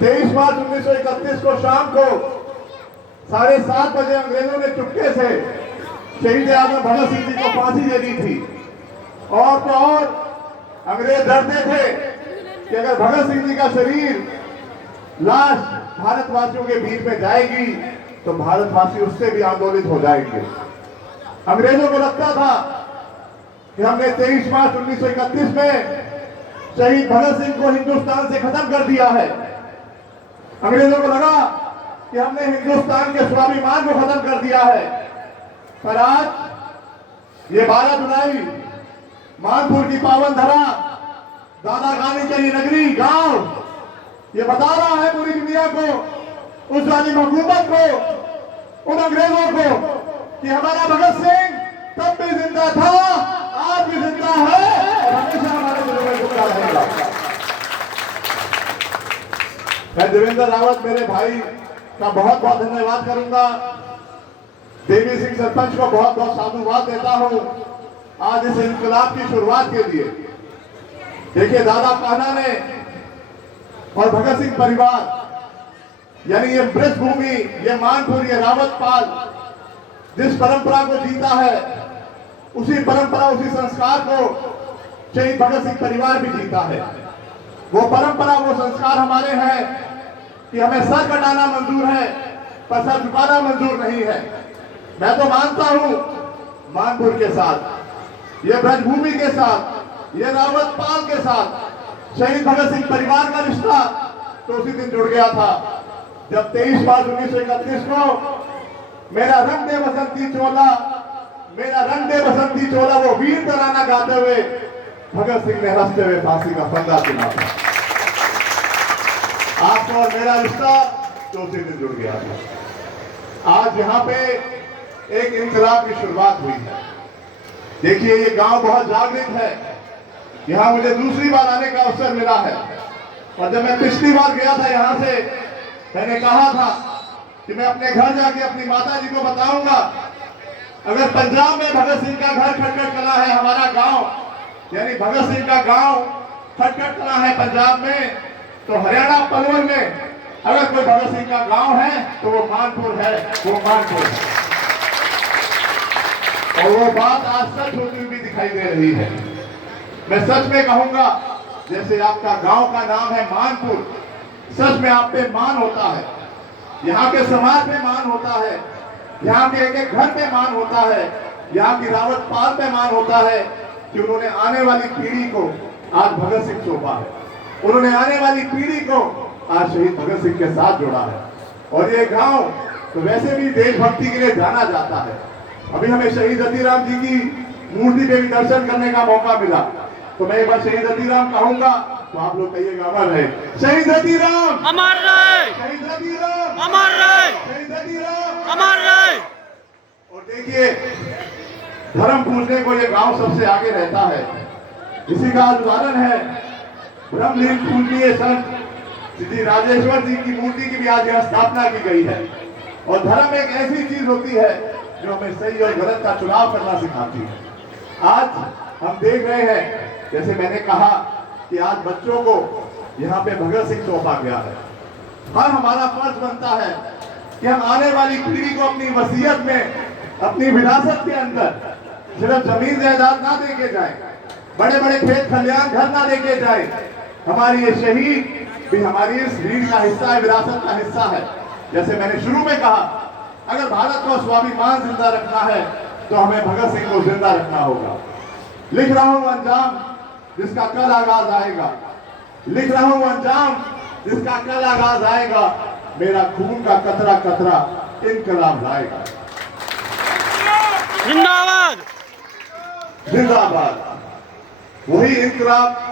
23 मार्च 1931 को शाम को 7:30 बजे अंग्रेजों ने चुपके से शहीद आजम भगत सिंह जी को फांसी दे दी थी। और तो और अंग्रेज डरते थे कि अगर भगत सिंह जी का शरीर लाश भारतवासियों के बीच में जाएगी तो भारतवासी उससे भी आंदोलित हो जाएंगे। अंग्रेजों को लगता था कि हमने 23 मार्च 1931 में शहीद भगत सिंह को हिंदुस्तान से खत्म कर दिया है। अंग्रेजों को लगा कि हमने हिंदुस्तान के स्वाभिमान को खत्म कर दिया है। पर आज ये 12 जुलाई मानपुर की पावन धरा, दादा गांधी की नगरी गांव, ये बता रहा है पूरी दुनिया को, उस जालिम हुकूमत को, उन अंग्रेजों को कि हमारा भगत सिंह तब भी जिंदा था, आज भी जिंदा है और हमेशा हमारे दिलों में जिंदा रहेगा। मैं देवेंद्र रावत मेरे भाई का बहुत बहुत धन्यवाद करूंगा। देवी सिंह सरपंच को बहुत बहुत साधुवाद देता हूं आज इस इंकलाब की शुरुआत के लिए। देखिए, दादा कान्हा ने और भगत सिंह परिवार, यानी ये ब्रजभूमि, ये मानपुर, ये रावतपाल जिस परंपरा को जीता है, उसी परंपरा, उसी संस्कार को शहीद भगत सिंह परिवार भी जीता है। वो परंपरा, वो संस्कार हमारे हैं कि हमें सर कटाना मंजूर है पर सर झुकाना मंजूर नहीं है। मैं तो मानता हूं मानपुर के साथ, ये ब्रजभूमि के साथ, ये रावतपाल के साथ शहीद भगत सिंह परिवार का रिश्ता तो उसी दिन जुड़ गया था जब 23 मार्च 1931 को मेरा रंग दे बसंती चोला, मेरा रंग दे बसंती चोला वो वीर तराना गाते हुए भगत सिंह ने हंसते हुए फांसी का फंदा चुना था। आपका और मेरा रिश्ता तो उसी दिन जुड़ गया था। आज यहाँ पे एक इंकलाब की शुरुआत हुई है। देखिए, ये गांव बहुत जागृत है। यहाँ मुझे दूसरी बार आने का अवसर मिला है और जब मैं पिछली बार गया था यहाँ से, मैंने कहा था कि मैं अपने घर जाके अपनी माता जी को बताऊंगा, अगर पंजाब में भगत सिंह का घर खटखट कला है, हमारा गांव यानी भगत सिंह का गांव खटखट कला है पंजाब में, तो हरियाणा पलवल में अगर कोई भगत सिंह का गांव है तो वो मानपुर है, वो मानपुर है। और वो बात आज सच होती हुई भी दिखाई दे रही है। मैं सच में कहूंगा, जैसे आपका गांव का नाम है मानपुर, सच में आप पे मान होता है, यहाँ के समाज पे मान होता है, यहाँ के एक एक घर पे मान होता है, यहाँ की रावतपाल पे मान होता है कि उन्होंने आने वाली पीढ़ी को आज भगत सिंह सौंपा है, उन्होंने आने वाली पीढ़ी को आज शहीद भगत सिंह के साथ जोड़ा है। और ये गांव तो वैसे भी देशभक्ति के लिए जाना जाता है। अभी हमें शहीद रतिराम जी की मूर्ति पे भी दर्शन करने का मौका मिला, तो मैं एक बार शहीद रतिराम कहूंगा तो आप लोग कहिएगा अमर रहे शहीद रतिराम, अमर रहे शहीद रतिराम, अमर रहे शहीद रतिराम, अमर रहे। और देखिए, धर्म पूजने को ये गांव सबसे आगे रहता है। इसी का उदाहरण है ब्रह्मलीन पूजनीय संत श्री राजेश्वर जी की मूर्ति की भी आज यहाँ स्थापना की गई है। और धर्म एक ऐसी चीज होती है जो हमें सही और गलत का चुनाव करना सिखाती है। आज हम देख रहे हैं, जैसे मैंने कहा कि आज बच्चों को यहाँ पे भगत सिंह सौंपा गया है। हर हमारा फर्ज बनता है कि हम आने वाली पीढ़ी को अपनी वसीयत में, अपनी विरासत के अंदर सिर्फ जमीन जायदाद ना देके जाए, बड़े बड़े खेत खलियान घर ना देके जाए। हमारी ये शहीद भी हमारी इस रीढ़ का हिस्सा है, विरासत का हिस्सा है। जैसे मैंने शुरू में कहा, अगर भारत को स्वाभिमान जिंदा रखना है तो हमें भगत सिंह को जिंदा रखना होगा। लिख रहा हूं अंजाम जिसका कल आगाज आएगा, लिख रहा हूं अंजाम जिसका कल आगाज आएगा, मेरा खून का कतरा कतरा इनकलाब लाएगा। जिंदाबाद, जिंदाबाद। वही इनकलाब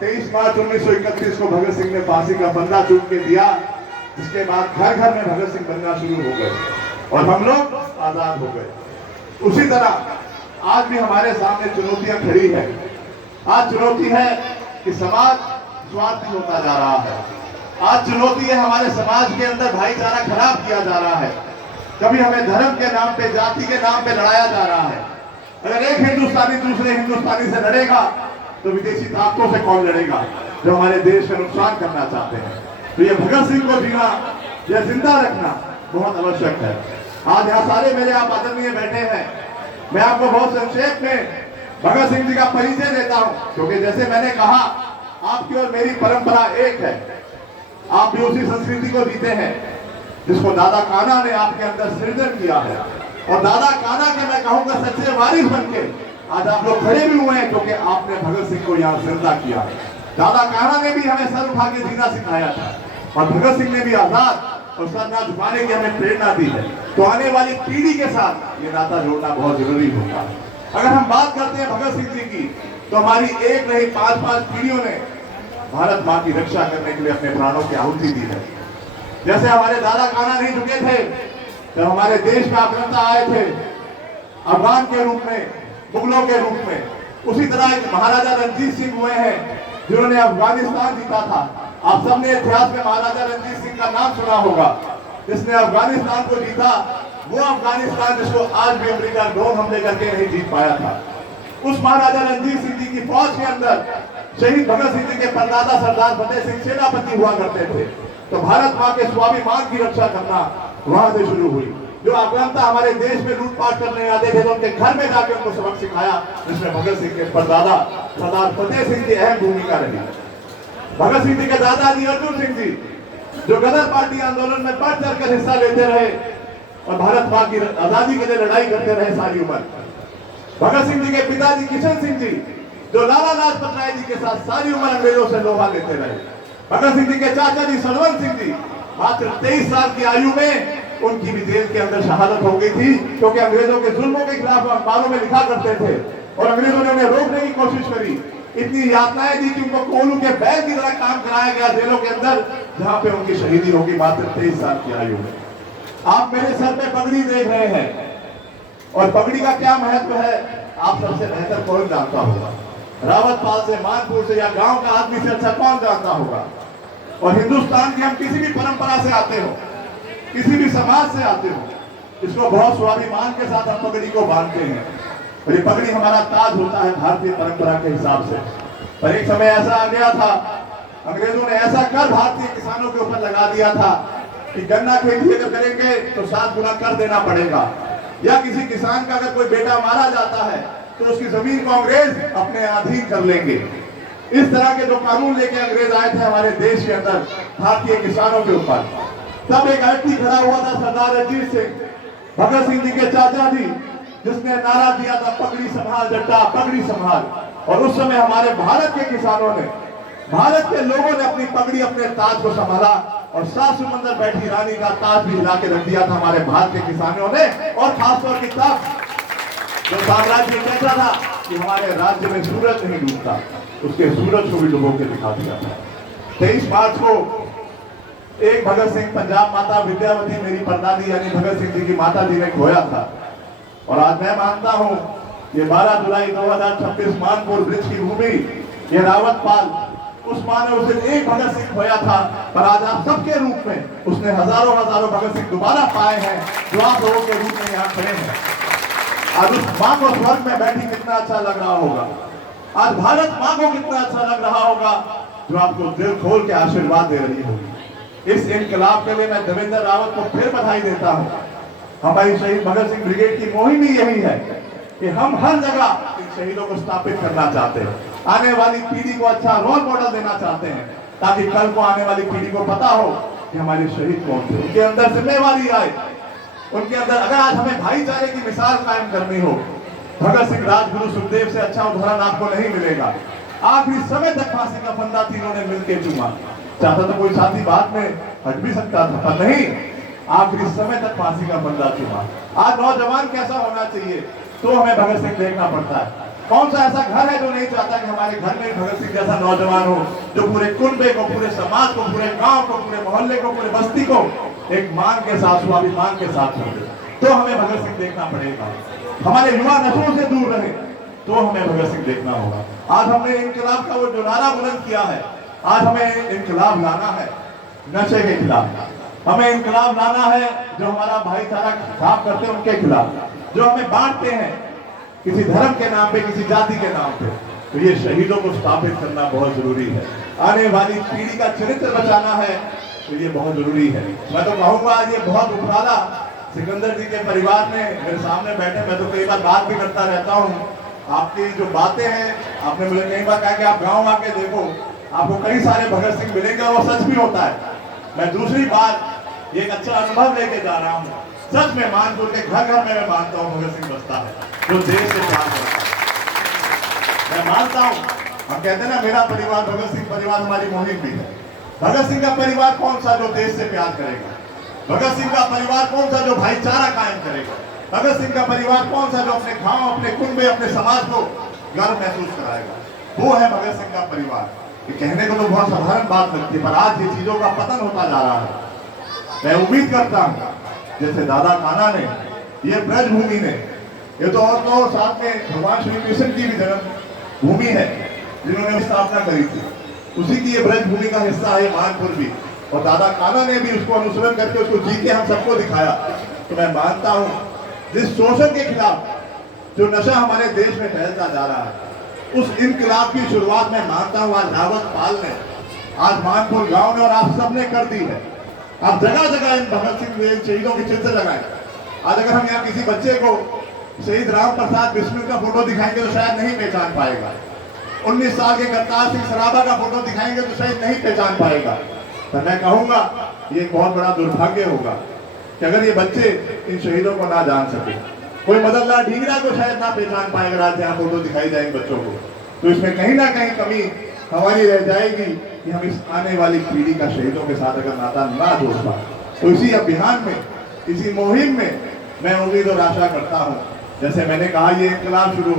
23 मार्च 1931 को भगत सिंह ने फांसी का फंदा चूम के दिया, जिसके बाद घर घर में भगत सिंह बनना शुरू हो गए और हम लोग आजाद हो गए। उसी तरह आज भी हमारे सामने चुनौतियां खड़ी है। आज चुनौती है कि समाज स्वार्थी होता जा रहा है। आज चुनौती है हमारे समाज के अंदर भाईचारा खराब किया जा रहा है। कभी हमें धर्म के नाम पे, जाति के नाम पे लड़ाया जा रहा है। अगर एक हिंदुस्तानी दूसरे हिंदुस्तानी से लड़ेगा तो विदेशी ताकतों से कौन लड़ेगा जो हमारे देश का नुकसान करना चाहते हैं। तो ये भगत सिंह को जीना, यह जिंदा रखना बहुत आवश्यक है। आज यहाँ सारे मेरे आप आदरणीय बैठे हैं, मैं आपको बहुत संक्षेप में भगत सिंह जी का परिचय देता हूँ, क्योंकि जैसे मैंने कहा आपकी और मेरी परंपरा एक है। आप भी उसी संस्कृति को जीते हैं जिसको दादा कान्हा ने आपके अंदर सृजन किया है, और दादा कान्हा के मैं कहूंगा सच्चे वारिस बनके आज आप लोग खड़े भी हुए हैं, क्योंकि आपने भगत सिंह को यहाँ जिंदा किया है। दादा कान्हा ने भी हमें सर उठा के जीना सिखाया था, और भगत सिंह ने भी आजाद और सर ना झुकाने की हमें प्रेरणा दी है। तो आने वाली पीढ़ी के साथ ये नाता जोड़ना बहुत जरूरी होता है। अगर हम बात करते हैं भगत सिंह जी की, तो हमारी एक नहीं 5-5 पीढ़ियों ने भारत माँ की रक्षा करने के लिए अपने प्राणों की आहुति दी है। जैसे हमारे दादा कान्हा नहीं झुके थे जब हमारे देश में आक्रांता आए थे अफगान के रूप में, मुगलों के रूप में, उसी तरह एक महाराजा रणजीत सिंह हुए हैं जिन्होंने अफगानिस्तान जीता था। आप सबने इतिहास में महाराजा रणजीत सिंह का नाम सुना होगा, जिसने अफगानिस्तान को जीता, वो अफगानिस्तान जिसको आज भी अमेरिका ड्रोन हमले करके नहीं जीत पाया था। उस महाराजा रणजीत सिंह जी की फौज के अंदर शहीद भगत सिंह जी के परदादा सरदार फतेह सिंह सेनापति हुआ करते थे। तो भारत माँ के स्वाभिमान की रक्षा करना वहां से शुरू हुई। जो आक्रांता हमारे देश में लूटपाट करने आते थे तो उनके घर में जाकर उनको सबक सिखाया, जिसमें भगत सिंह के परदादा सरदार फतेह सिंह की अहम भूमिका रही। भगत सिंह जी के दादाजी अर्जुन सिंह जी जो गदर पार्टी आंदोलन में बढ़ चढ़कर हिस्सा लेते रहे और भारत माँ की आजादी के लिए लड़ाई करते रहे सारी उम्र। भगत सिंह जी के पिताजी किशन सिंह जी जो लाला लाजपत राय जी के साथ सारी उम्र अंग्रेजों से लोहा लेते रहे। भगत सिंह जी के चाचा जी सलवंत सिंह जी मात्र 23 साल की आयु में उनकी भी जेल के अंदर शहादत हो गई थी, क्योंकि अंग्रेजों के जुल्मों के खिलाफ अखबारों में लिखा करते थे और अंग्रेजों ने उन्हें रोकने की कोशिश करी। इतनी यातनाएं दी कि उनको कोलू के बैल की तरह काम कराया गया जेलों के अंदर, जहां पे उनकी शहीदी होगी मात्र 23 साल की आयु में। आप मेरे सर पे पगड़ी देख रहे हैं, और पगड़ी का क्या महत्व है आप सबसे बेहतर कौन जानता होगा। रावतपाल से, मानपुर से या गांव का आदमी से अच्छा कौन जानता होगा। और हिंदुस्तान की हम किसी भी परंपरा से आते हो, किसी भी समाज से आते हो, इसको बहुत स्वाभिमान के साथ हम पगड़ी को बांधते हैं, और ये पगड़ी हमारा ताज होता है भारतीय परंपरा के हिसाब से। पर एक समय ऐसा आ गया था, अंग्रेजों ने ऐसा कर भारतीय किसानों के ऊपर लगा दिया था कि गन्ना खेती अगर करेंगे तो 7 गुना कर देना पड़ेगा, या किसी किसान का अगर कोई बेटा मारा जाता है तो उसकी जमीन को अंग्रेज अपने अधीन कर लेंगे। इस तरह के जो कानून लेके अंग्रेज आए थे हमारे देश के अंदर भारतीय किसानों के ऊपर, तब एक व्यक्ति खड़ा हुआ था सरदार रणजीत सिंह, भगत सिंह जी के चाचा जी, जिसने नारा दिया था पगड़ी संभाल जट्टा, पगड़ी संभाल। और उस समय हमारे भारत के किसानों ने, भारत के लोगों ने अपनी पगड़ी, अपने ताज को संभाला, और 7 समंदर बैठी रानी का ताज भी हिला के रख दिया था हमारे भारत के किसानों ने। और खासतौर की तब जो साम्राज्य कहता था कि हमारे राज्य में सूरज नहीं डूबता, उसके सूरज को भी डुबो के दिखा दिया था। 23 मार्च को एक भगत सिंह पंजाब माता विद्यावती मेरी परदादी यानी भगत सिंह जी की माता जी ने खोया था, और आज मैं मानता हूं ये 12 जुलाई 2026 मानपुर ब्रिज की भूमि, ये रावतपाल, उस मां ने उस दिन एक भगत सिंह खोया था, पर आज आप सबके रूप में उसने हजारों भगत सिंह दोबारा पाए हैं, जो आप लोगों के रूप में यहाँ खड़े हैं। आज उस मां को स्वर्ग में बैठी कितना अच्छा लग रहा होगा, आज भारत मां को कितना अच्छा लग रहा होगा जो आपको दिल खोल के आशीर्वाद दे रही होगी। इस इनकलाब के लिए मैं देवेंद्र रावत को फिर बधाई देता हूँ। हमारी शहीद भगत सिंह ब्रिगेड की मुहिम ही यही है कि हम हर जगह इन शहीदों को स्थापित करना चाहते हैं, आने वाली पीढ़ी को अच्छा रोल मॉडल देना चाहते हैं, ताकि कल को आने वाली पीढ़ी को पता हो कि हमारे शहीद कौन थे, उनके अंदर जिम्मेवारी आए, उनके अंदर अगर आज हमें भाईचारे की मिसाल कायम करनी हो, भगत सिंह, राजगुरु, सुखदेव से अच्छा उदाहरण आपको नहीं मिलेगा। आखिरी समय तक फांसी का फंदा तीनों ने मिलकर चूमा। चाहता तो कोई साथी बाद में हट भी सकता था, पर नहीं, आखिरी समय तक फांसी का फंदा चूमा। आज नौजवान कैसा होना चाहिए तो हमें भगत सिंह देखना पड़ता है। कौन सा ऐसा घर है जो नहीं चाहता कि हमारे घर में भगत सिंह जैसा नौजवान हो, जो पूरे कुनबे को, पूरे समाज को, पूरे गांव को, पूरे मोहल्ले को, पूरे बस्ती को एक मान के साथ, स्वाभिमान के साथ छोड़े। तो हमें भगत सिंह देखना पड़ेगा। हमारे युवा नशों से दूर रहे तो हमें भगत सिंह देखना होगा। आज हमने इंकलाब का वो जो नारा बुलंद किया है, आज हमें इंकलाब लाना है नशे के खिलाफ। हमें इंकलाब लाना है जो हमारा भाईचारा खराब करते हैं उनके खिलाफ, जो हमें बांटते हैं किसी धर्म के नाम पे, किसी जाति के नाम पे। तो ये शहीदों को स्थापित करना बहुत जरूरी है। आने वाली पीढ़ी का चरित्र बचाना है, तो ये बहुत जरूरी है। मैं तो कहूँगा ये बहुत उपराला सिकंदर जी के परिवार में मेरे सामने बैठे, मैं तो कई बार बात भी करता रहता हूँ। आपकी जो बातें हैं, आपने मुझे कई बार कहा कि आप गाँव आके देखो, आपको कई सारे भगत सिंह मिलेंगे और वो सच भी होता है। मैं दूसरी बात ये एक अच्छा अनुभव लेके जा रहा हूँ। सच में मानपुर के घर घर में मैं मानता हूँ भगत सिंह बसता है, जो देश से प्यार करता है। मैं मानता हूँ, हम कहते हैं ना मेरा परिवार भगत सिंह परिवार, हमारी मुहिम भी है। भगत सिंह का परिवार कौन सा जो देश से प्यार करेगा? भगत सिंह का परिवार कौन सा जो भाईचारा कायम करेगा? भगत सिंह का परिवार कौन सा जो अपने गांव, अपने कुंबे, अपने समाज को गर्व महसूस कराएगा? वो है भगत सिंह का परिवार। ये कहने को तो बहुत साधारण बात लगती है, पर आज ये चीजों का पतन होता जा रहा है। मैं उम्मीद करता हूँ जैसे दादा कान्हा ने, ये ब्रजभूमि ने, ये तो और तो साथ में भगवान श्री कृष्ण की भी जन्म भूमि है जिन्होंने स्थापना करी थी, उसी की ये ब्रजभूमि का हिस्सा है मानपुर भी। और दादा कान्हा ने भी उसको अनुसरण करके उसको जी के हम सबको दिखाया। तो मैं मानता हूँ जिस शोषण के खिलाफ जो नशा हमारे देश में फैलता जा रहा है, उस इनकलाब की शुरुआत मैं मानता हूँ आज रावत पाल ने, आज मानपुर गांव ने और आप सबने कर दी है। आप जगह जगह इन भगत सिंह शहीदों के चित्र लगाए। आज अगर हम यहाँ किसी बच्चे को शहीद राम प्रसाद बिस्मिल का फोटो दिखाएंगे तो शायद नहीं पहचान पाएगा। 19 साल के करतार सिंह सराबा का फोटो दिखाएंगे तो शायद नहीं पहचान पाएगा। पर मैं कहूंगा ये एक बहुत बड़ा दुर्भाग्य होगा कि अगर ये बच्चे इन शहीदों को ना जान सके। कोई मदन लाल ढींगरा को शायद ना पहचान पाएगा आज यहाँ फोटो दिखाई जाएंगे बच्चों को। तो इसमें कहीं ना कहीं कमी हमारी रह जाएगी कि हम इस आने वाली पीढ़ी का शहीदों के साथ अगर नाता ना जोड़ पाए। तो इसी अभियान में, इसी मुहिम में मैं उम्मीद और आशा करता हूँ, जैसे मैंने कहा ये इनकलाब शुरू